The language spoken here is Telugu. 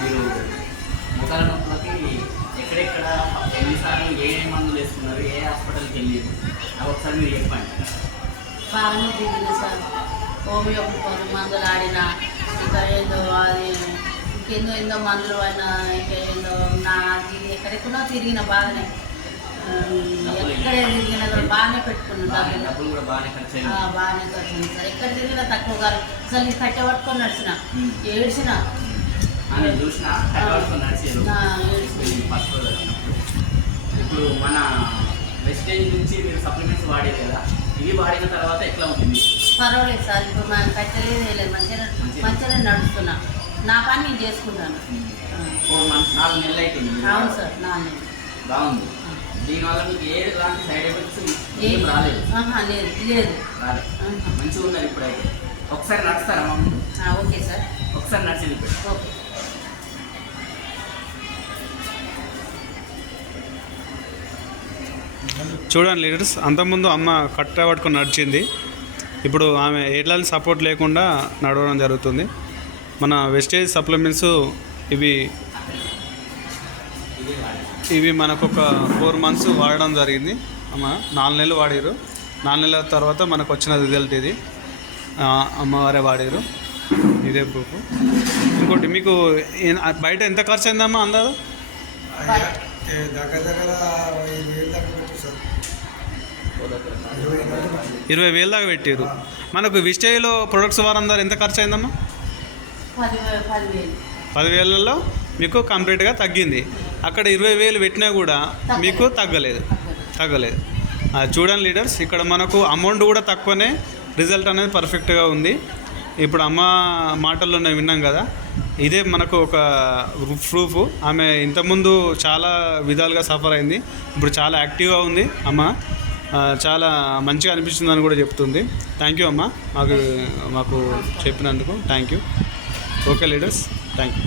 మీరు ముఖాల నొప్పులకి ఎక్కడెక్కడ ఎన్నిసార్లు ఏ మందులు వేసుకున్నారు, ఏ హాస్పిటల్కి వెళ్ళారు అవి ఒకసారి మీరు చెప్పండి. బాగానే తిరిగింది సార్. హోమియో మందులు ఆడినా, ఇంకా ఏందో అది ఇంకేందో మందులు అయినా, ఇంకేందో నాకు ఎక్కడెక్కడో తిరిగిన బాగానే, ఎక్కడే తిరిగినా కూడా బాగానే పెట్టుకున్నాను. డబ్బులు కూడా బాగానే ఖర్చు అయింది. బాగానే ఖర్చు అయింది సార్. ఎక్కడ తిరిగినా తక్కువ కాదు. అసలు నేను కట్టె పట్టుకొని నడిచిన, ఏడ్చిన. నేను చూసిన ఇప్పుడు మన వెస్టేజ్ నుంచి మీరు సప్లిమెంట్స్ వాడేది కదా, ఇవి వాడిన తర్వాత ఎట్లా ఉంటుంది? పర్వాలేదు సార్. ఇప్పుడు మనం కట్టలేదు వేయలేదు, మంచిగా నడుస్తున్నా. నా పని నేను చేసుకుంటాను. 4 months 4 నెలలు అవుతుంది. అవును సార్, 4 నెలలు. బాగుంది. దీనివల్ల మీకు ఎలాంటి సైడ్ ఎఫెక్ట్స్ ఏం రాలేదు? లేదు. రాలేదు. మంచిగా ఉన్నారు ఇప్పుడైతే. ఒకసారి నడుస్తారా మమ్మల్ని? ఓకే సార్, ఒకసారి నడిచింది ఇప్పుడు. ఓకే. చూడండి లీడర్స్, అంతకుముందు అమ్మ కట్ట పట్టుకొని నడిచింది. ఇప్పుడు ఆమె ఎట్లాంటి సపోర్ట్ లేకుండా నడవడం జరుగుతుంది. మన వెస్టేజ్ సప్లిమెంట్స్ ఇవి మనకు ఒక 4 months వాడడం జరిగింది. అమ్మ 4 నెలలు వాడారు. 4 నెలల తర్వాత మనకు వచ్చిన రిజల్ట్ ఇది. అమ్మవారే వాడారు, ఇదే ప్రూఫ్. ఇంకోటి మీకు బయట ఎంత ఖర్చు అయిందమ్మా అందాదు? దగ్గర 20,000 దాకా పెట్టారు. మనకు విస్టేజ్లో ప్రొడక్ట్స్ వారందరూ ఎంత ఖర్చు అయిందమ్మా? 10,000లో మీకు కంప్లీట్గా తగ్గింది. అక్కడ 20,000 పెట్టినా కూడా మీకు తగ్గలేదు. చూడండి లీడర్స్, ఇక్కడ మనకు అమౌంట్ కూడా తక్కువనే, రిజల్ట్ అనేది పర్ఫెక్ట్గా ఉంది. ఇప్పుడు అమ్మ మాటల్లోనే విన్నాం కదా, ఇదే మనకు ఒక ప్రూఫ్. ఆమె ఇంతకుముందు చాలా విధాలుగా సఫర్ అయింది, ఇప్పుడు చాలా యాక్టివ్గా ఉంది అమ్మ. చాలా మంచిగా అనిపిస్తుందని కూడా చెప్తుంది. థ్యాంక్ యూ అమ్మ, మాకు చెప్పినందుకు thank you. Okay leaders, thank you.